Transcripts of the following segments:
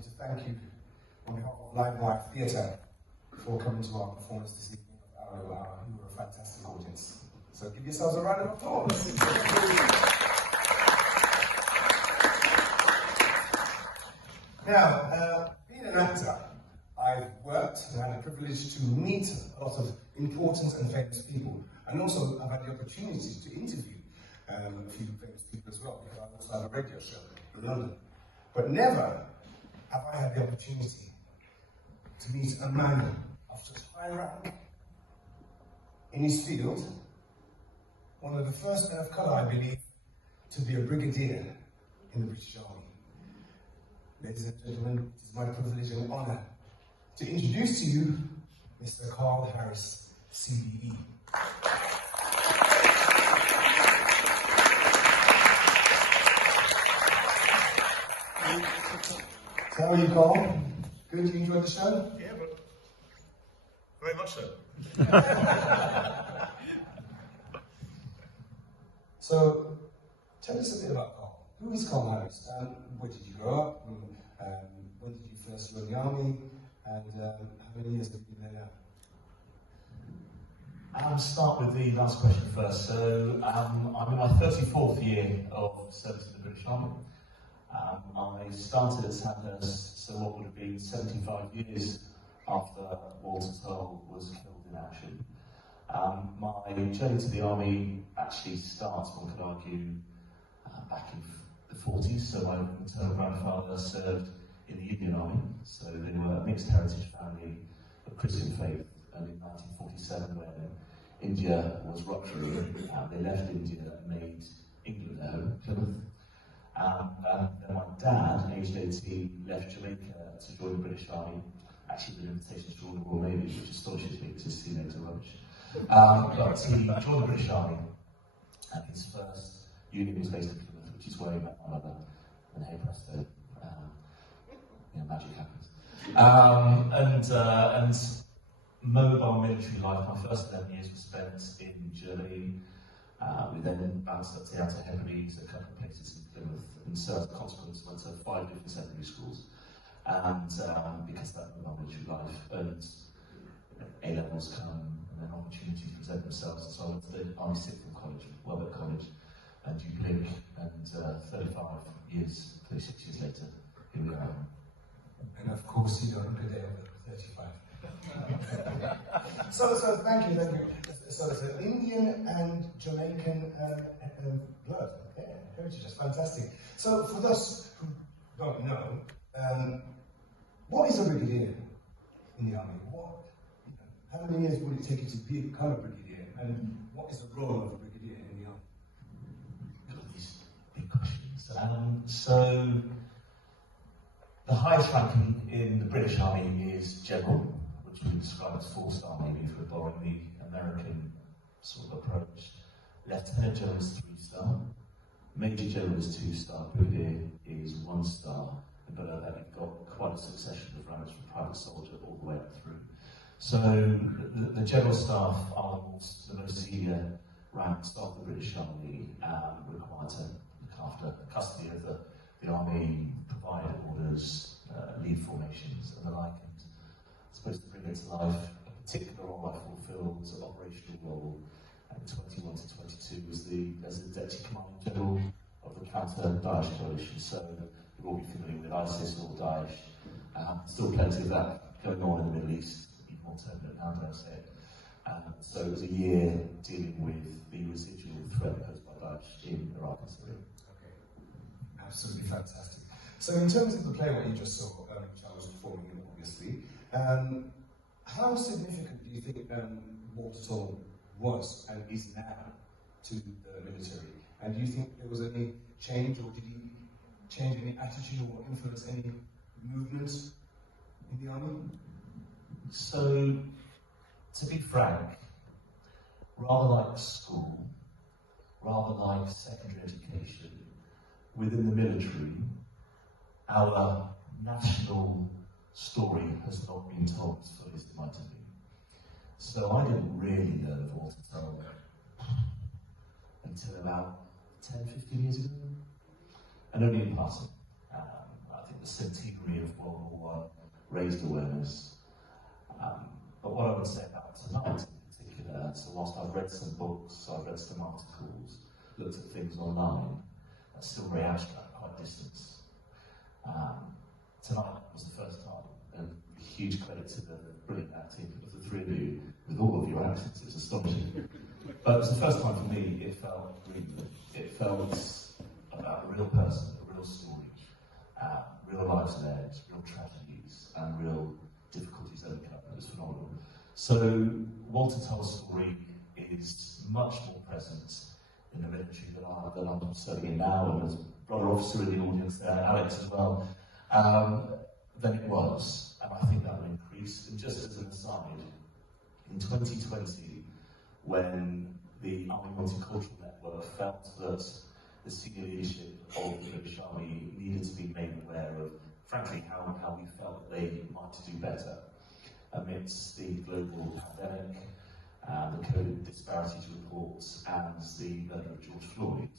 wanted to thank you on behalf of Live Theatre for coming to our performance this evening of Our Hour. You were a fantastic audience. So give yourselves a round of applause. Now, being an actor, I've worked and had the privilege to meet a lot of important and famous people, and also I've had the opportunity to interview a few famous people as well, because I also have a radio show in London. But never have I had the opportunity to meet a man of such high rank in his field, one of the first men of colour, I believe, to be a brigadier in the British Army. Ladies and gentlemen, it is my privilege and honour to introduce to you Mr. Karl Harris, CBE. So how are you, Karl? Good, you enjoyed the show? Yeah, but very much so. So, tell us a bit about Karl. Who is Karl Harris? Where did you grow up? When did you first join the army? And how many years have you been there now? I'll start with the last question first. So, I'm in my 34th year of service in the British Army. I started at Sandhurst, so what would have been 75 years after Walter Toll was killed in action. My journey to the army actually starts, one could argue, back in the 40s. So my maternal grandfather served in the Indian Army, so they were a mixed heritage family of Christian faith. And in 1947, when India was rupturing, they left India and made England their home, Plymouth. And then my dad, aged 18, left Jamaica to join the British Army, actually with an invitation to join the Royal Navy, which astonishes me because his sea names are rubbish. But he joined the British Army, and his first unit was based in Plymouth, which is where he met my mother. And hey presto, magic happens. And mobile military life, my first 11 years was spent in Germany. We then bounced up to the Outer Hebrides, a couple of places in Plymouth, and so as a consequence went to 5 different secondary schools. And because that was my military life, and A-levels come, and then opportunities present themselves, and so I went to the Army Sixth Form College, Welbeck College, and you blink, and 36 years later, here we are. And of course, you don't look a day over 35. So thank you. So it's an Indian and Jamaican blood. Okay, heritage, that's fantastic. So for those who don't know, what is a brigadier in the army? How many years would it take you to become a brigadier? And what is the role of a brigadier in the army? Look at these big questions. So the highest ranking in the British Army is General, which we describe as 4-star maybe if we're borrowing the American sort of approach. Lieutenant General is 3-star, Major General is 2-star, Brigadier is 1-star, and below that you've got quite a succession of ranks from private soldier all the way up through. So the general staff are the most senior ranks of the British Army, required to look after custody of the army, provide orders, lead formations and the like. And supposed to bring it to life. A particular role I fulfilled, an operational role at 21 to 22 as the Deputy Commanding General of the Counter-Daesh Coalition. So you'll all be familiar with ISIS or Daesh. Still plenty of that going on in the Middle East, even more turbulent now, dare I say it. So it was a year dealing with the residual threat posed by Daesh in Iraq and Syria. Okay, absolutely fantastic. So in terms of the play what you just saw, which I was performing in, obviously, how significant do you think Walter Toll was and is now to the military? And do you think there was any change, or did he change any attitude or influence any movements in the army? So, to be frank, rather like school, rather like secondary education, within the military, our national story has not been told as fully as it might have been. So I didn't really know of Walter Toll until about 10, 15 years ago, and only in passing. I think the centenary of World War I raised awareness. But what I would say about tonight in particular, so whilst I've read some books, I've read some articles, looked at things online, that's still very abstract, quite distant. Tonight was the first time, and huge credit to the brilliant acting of the three of you, with all of your accents, it's astonishing. But it was the first time for me, it felt Reidman. It felt about a real person, a real story, real lives led, real tragedies, and real difficulties overcome. It was phenomenal. So Walter Tull's story is much more present in the military than I'm studying now, and as brother officer in the audience there, Alex as well, than it was, and I think that will increase. And just as an aside, in 2020, when the Army Multicultural Network felt that the senior leadership of the British Army needed to be made aware of, frankly, how we felt they might do better amidst the global pandemic, the COVID disparities reports, and the murder of George Floyd,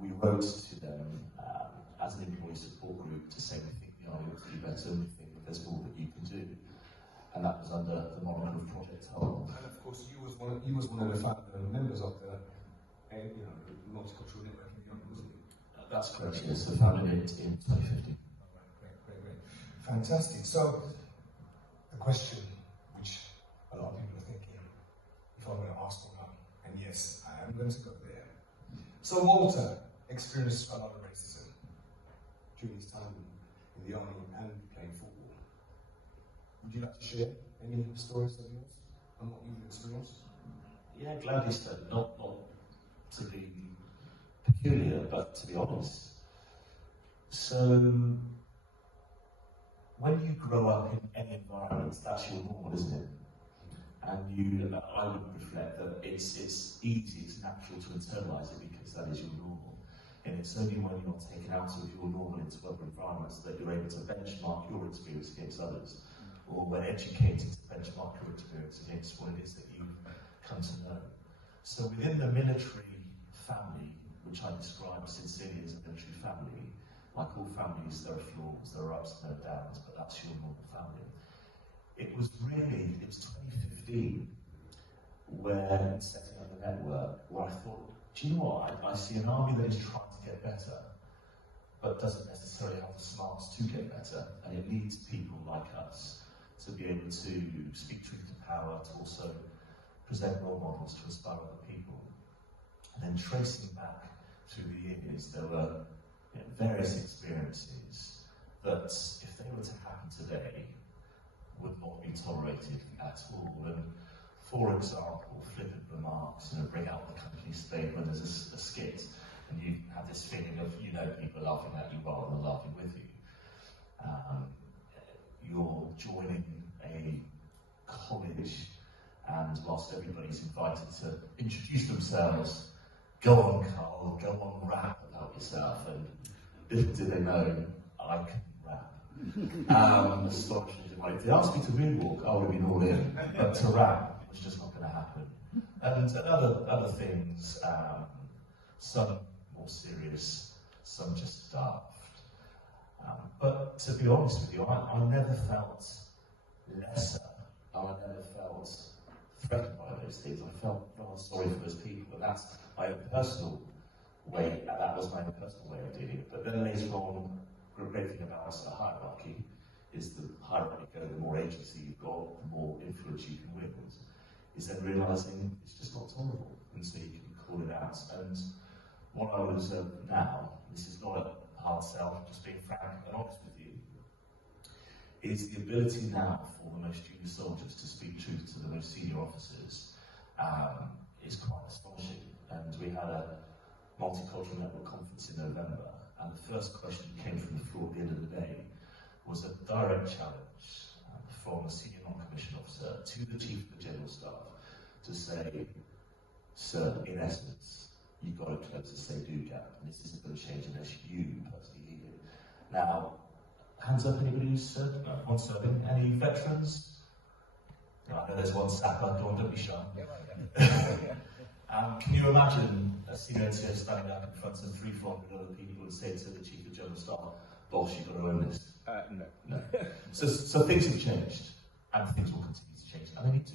we wrote to them as an employee support group to say we think the Army ought to do better, and we think there's more that you can do. And that was under the moniker of Project Karl. And of course, you was one of the founder members of the Multicultural Network in the Army, wasn't you? That's correct, yes. I founded it in 2015. Great. Fantastic. So, the question which a lot of people are thinking, if I'm going to ask or not, and yes, I am going to go there. So, Walter experienced a lot of racism during his time in the Army and playing football. Would you like to share any stories of yours on what you've experienced? Yeah, gladly so. Not to be peculiar, but to be honest. So, when you grow up in any environment, that's your normal, isn't it? And I would reflect that it's easy, it's natural to internalise it because that is your normal. And it's only when you're taken out of your normal into other environments that you're able to benchmark your experience against others, or when educated to benchmark your experience against what it is that you've come to know. So within the military family, which I describe sincerely as a military family, like all families, there are flaws, there are ups and there are downs, but that's your normal family. It was 2015, where in setting up the network, where I thought, do you know what, I see an army that is trying to get better, but doesn't necessarily have the smarts to get better, and it needs people like us to be able to speak truth to power, to also present role models to inspire other people. And then tracing back through the years, there were various experiences that, if they were to happen today, would not be tolerated at all. And for example, flippant remarks, bring out the company statement as a skit, and you have this feeling of, people laughing at you rather than laughing with you. You're joining a college, and whilst everybody's invited to introduce themselves, go on, Karl, go on, rap about yourself, and little did they know, I couldn't rap. Astonishing. If they asked me to moonwalk, I would have been all in, but to rap was just not going to happen. And other things, some more serious, some just daft. But to be honest with you, I never felt lesser. I never felt threatened by those things. I felt rather sorry for those people, and that's my own personal way. That was my own personal way of dealing with it. But then later on, the great thing about a hierarchy is the higher up you go, the more agency you've got, the more influence you can wield. Is then realising it's just not tolerable, and so you can call it out. And what I would observe now, this is not a hard sell, just being frank and honest with you, is the ability now for the most junior soldiers to speak truth to the most senior officers is quite astonishing. And we had a multicultural network conference in November, and the first question came from the floor at the end of the day was a direct challenge from a senior non-commissioned officer to the Chief of the General Staff to say, sir, in essence, you've got to close the say-do gap, and this isn't going to change unless you personally lead it. Now, hands up, anybody who's served? No, one serving. Any veterans? No, I know there's one sapper, don't be shy. Can you imagine a senior NCO standing up in front of 300-400 other people and saying to the Chief of General Staff, boss, you've got to own this. No. No. So things have changed, and things will continue to change, and they need to.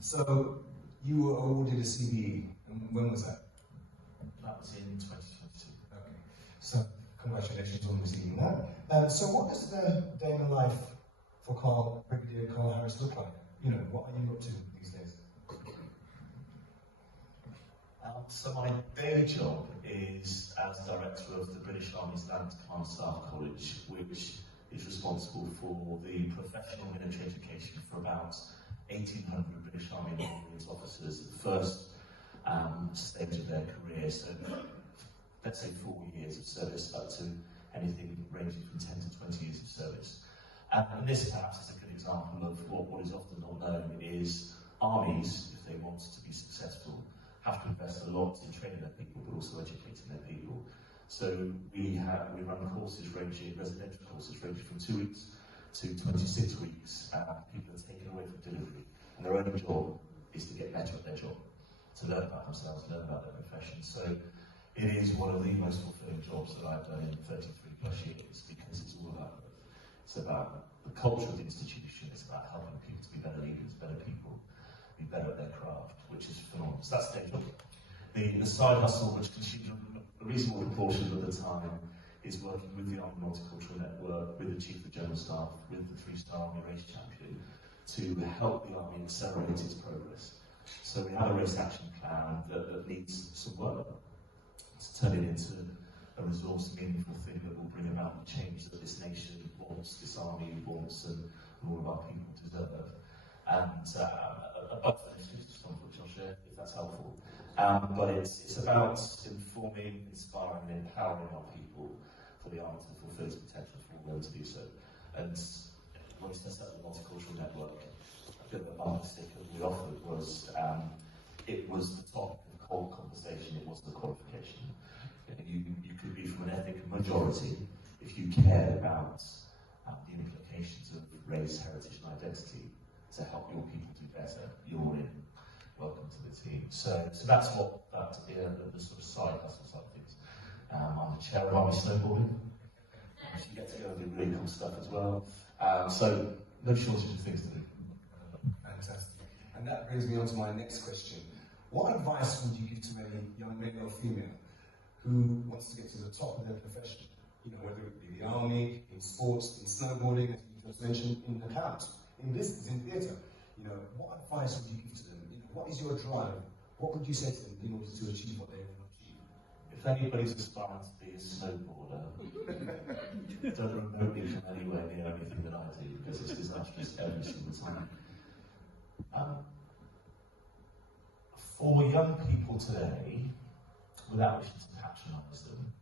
So you were awarded a CBE, and when was that? That was in 2022. Okay. So congratulations on receiving that. So what does the day in the life for Karl, Brigadier Karl Harris look like? You know, what are you up to these days? So my day job is as director of the British Army's Land Command Staff College, which is responsible for the professional military education for about 1,800 British Army and Marines officers at the first stage of their career. So let's say 4 years of service up to anything ranging from 10 to 20 years of service. And this perhaps is a good example of what is often not known is armies, if they want to be successful, have to invest a lot in training their people, but also educating their people. So we run courses residential courses ranging from 2 weeks to 26 weeks. People are taken away from delivery, and their only job is to get better at their job, to learn about themselves, learn about their profession. So it is one of the most fulfilling jobs that I've done in 33 plus years, because it's all about growth. It's about the culture of the institution. It's about helping people to be better leaders, better people, be better at their craft, which is phenomenal. So that's the day job. The side hustle, which consumes a reasonable proportion of the time, is working with the Army Multicultural Network, with the Chief of General Staff, with the 3-star Army Race Champion, to help the Army accelerate its progress. So we have a race action plan that needs some work to turn it into a resource, meaningful thing that will bring about the change that this nation wants, this Army wants, and all of our people deserve. And a bunch of initiatives, which I'll share if that's helpful. But it's about informing, inspiring, and empowering our people for the Army to fulfil its potential, for them to do so. And when we set up the Multicultural Network, a bit of a bumper sticker we offered was it was the topic of conversation, it wasn't the qualification. You could be from an ethnic majority if you care about the implications of race, heritage, and identity to help your people do better. You're in. Welcome to the team. So that's what the sort of side hustle side of things. I'm the chair of Army Snowboarding. So you get to go and do really cool stuff as well. So no shortage of things to do. Fantastic. And that brings me on to my next question. What advice would you give to any young male or female who wants to get to the top of their profession? You know, whether it be the army, in sports, in snowboarding, as you just mentioned, in accounts, in business, in theatre. You know, what advice would you give to them? You know, what is your drive? What would you say to them in order to achieve what they want to achieve? If anybody's aspiring to be a snowboarder, don't remotely come anywhere near anything that I do, because it's disastrous every single time. For young people today, without wishing to patronise them,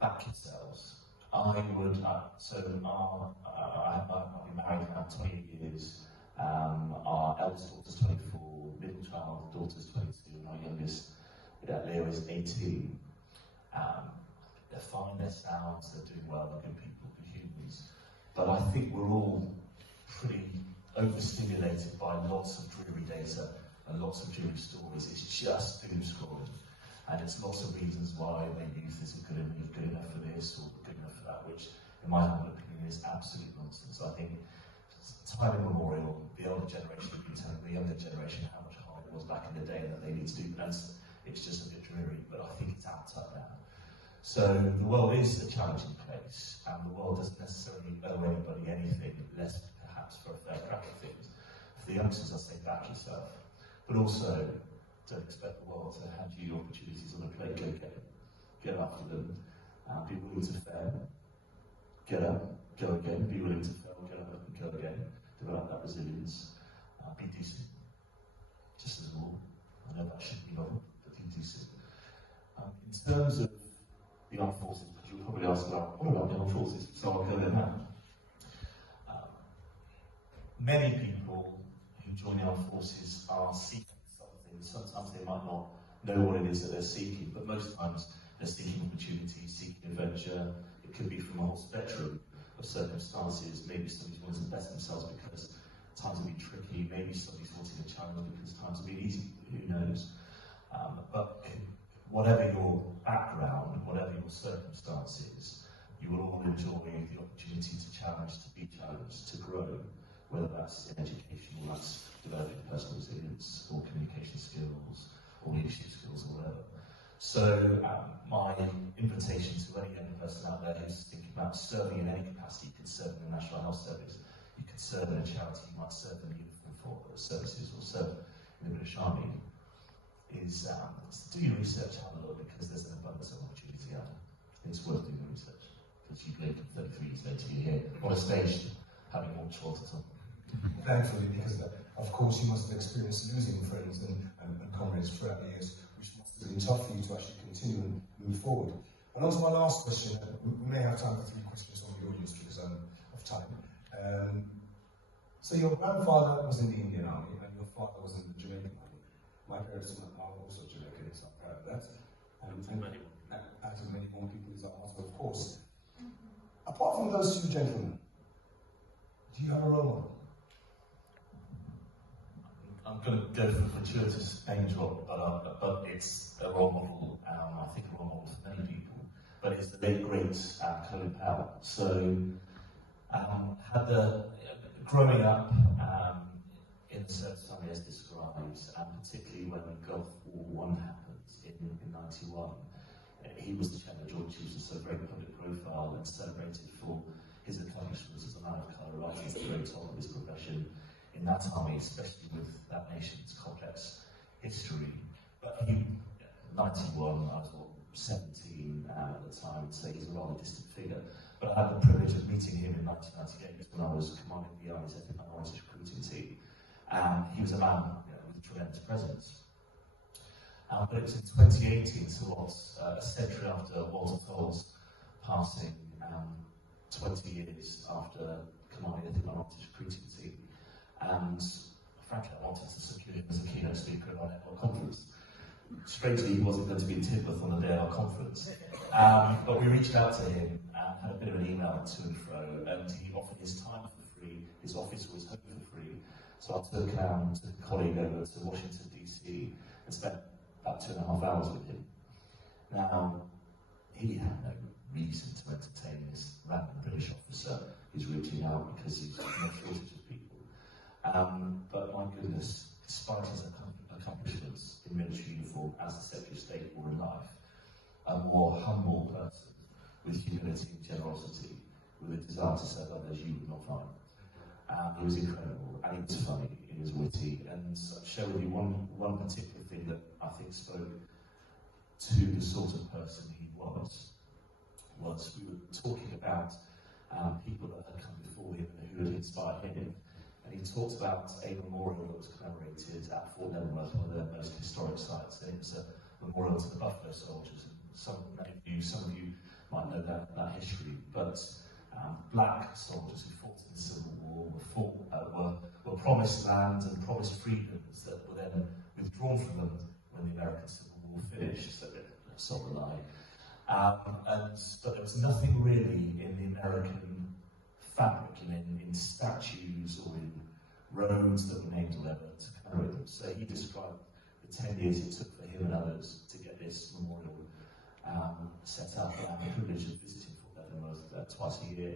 back yourselves. I would, I've been married now 20 years. Our eldest daughter's 24, middle child daughter's 22, and our youngest, Leo, is 18. They're fine, they're sound, they're doing well, they're good people, good humans. But I think we're all pretty overstimulated by lots of dreary data and lots of dreary stories. It's just doom scrolling. And it's lots of reasons why maybe youth isn't good enough for this or good enough for that, which, in my humble opinion, is absolute nonsense. I think time immemorial, the older generation have been telling the younger generation how much harder it was back in the day and that they need to do that. It's just a bit dreary, but I think it's outside now. So the world is a challenging place, and the world doesn't necessarily owe anybody anything, less perhaps for a fair crack at things. For the youngsters, I'll say back yourself, but also don't expect the world to hand you opportunities on a plate. Go get them. Get after them. Be willing to fail. Get up. Go again. Be willing to fail. Get up and go again. Develop that resilience. Be decent. Just as a rule. I know that shouldn't be normal, but be decent. In terms of the armed forces, because you'll probably ask about what about the armed forces? So I'll go there now. Many people who join the armed forces are seeking something. Sometimes they might not know what it is that they're seeking, but most times they're seeking opportunity, seeking adventure. It could be from a whole spectrum of circumstances. Maybe somebody's wanting to better themselves because times have been tricky. Maybe somebody's wanting a challenge because times have been easy. Who knows? But whatever your background, whatever your circumstances, enjoy the opportunity to challenge, to be challenged, to grow, whether that's in education or that's developing personal resilience or communication skills or leadership skills or whatever. So my invitation to any young person out there who's thinking about serving in any capacity, you could serve in the National Health Service, you could serve in a charity, you might serve in the uniform services or serve in the British Army, is to do your research, have a look, because there's an abundance of opportunity out there. It's worth doing the research, because you've lived 33 years later, you're here on a stage having walked towards it all. Thankfully, because of course you must have experienced losing friends and comrades throughout the years, which must have been tough for you to actually continue and move forward. And on to my last question, we may have time for 3 questions from the audience because of time. So your grandfather was in the Indian Army and your father was in the Jamaican Army. My parents are also Jamaican, so I'm proud of that. And as many more people as are also, of course. Apart from those 2 gentlemen, do you have a role model? I'm going to go for a gratuitous name drop, but it's a role model, I think a role model for many people, but it's the late great Karl. So, growing up in the service army as described, and particularly when Gulf War I happened in 91, he was the chairman of George Hughes, so very public profile and celebrated for his accomplishments as a man of colour, right at the very top of his profession in that army, especially with that nation's complex history. But he, 91, I was 17 at the time, so he's a rather distant figure. But I had the privilege of meeting him in 1998 when I was commanding the Army's ethnic minorities recruiting team. He was a man with tremendous presence. But it was in 2018, so a century after Walter Toll's passing, 20 years after commanding the ethnic minorities recruiting team. And frankly, I wanted to secure him as a keynote speaker at our network conference. Strangely, he wasn't going to be in Tidmouth on the day of our conference. But we reached out to him and had a bit of an email to and fro, and he offered his time for free, his office was home for free. So I took a colleague over to Washington, DC, and spent about 2.5 hours with him. Now, he had no reason to entertain this random British officer who's reaching out because he's no shortage of people. But my goodness, despite his accomplishments in military uniform as a Secretary of State or in life, a more humble person with humility and generosity, with a desire to serve others you would not find. He was incredible, and he was funny, he was witty, and I'll share with you one particular thing that I think spoke to the sort of person he was we were talking about people that had come before him and who had inspired him. And he talked about a memorial that was commemorated at Fort Leavenworth, one of the most historic sites. And it was a memorial to the Buffalo Soldiers. And some of you might know that history. But black soldiers who fought in the Civil War were promised land and promised freedoms that were then withdrawn from them when the American Civil War finished. So that's not the lie. But there was nothing really in the American fabric, in statues or in roads that were named or whatever to commemorate them. So he described the 10 years it took for him and others to get this memorial set up. I had the privilege of visiting Fort Leavenworth twice a year.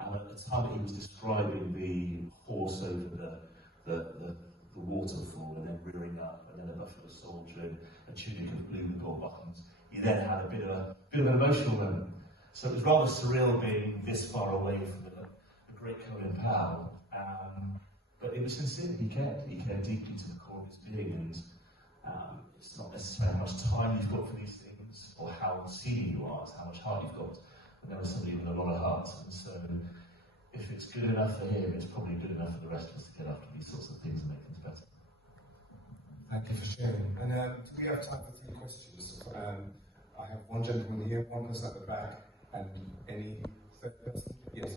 And at the time that he was describing the horse over the waterfall and then rearing up, and then a buffalo soldier in a tunic of blue with gold buttons, he then had a bit of an emotional moment. So it was rather surreal being this far away from the great Colin Powell, but it was sincere. He cared deeply to the core of his being, and it's not necessarily how much time you've got for these things or how senior you are, it's how much heart you've got. And there was somebody with a lot of heart, and so if it's good enough for him, it's probably good enough for the rest of us to get after these sorts of things and make things better. Thank you for sharing. And do we have time for 3 questions? I have one gentleman here, one person at the back, and any third person.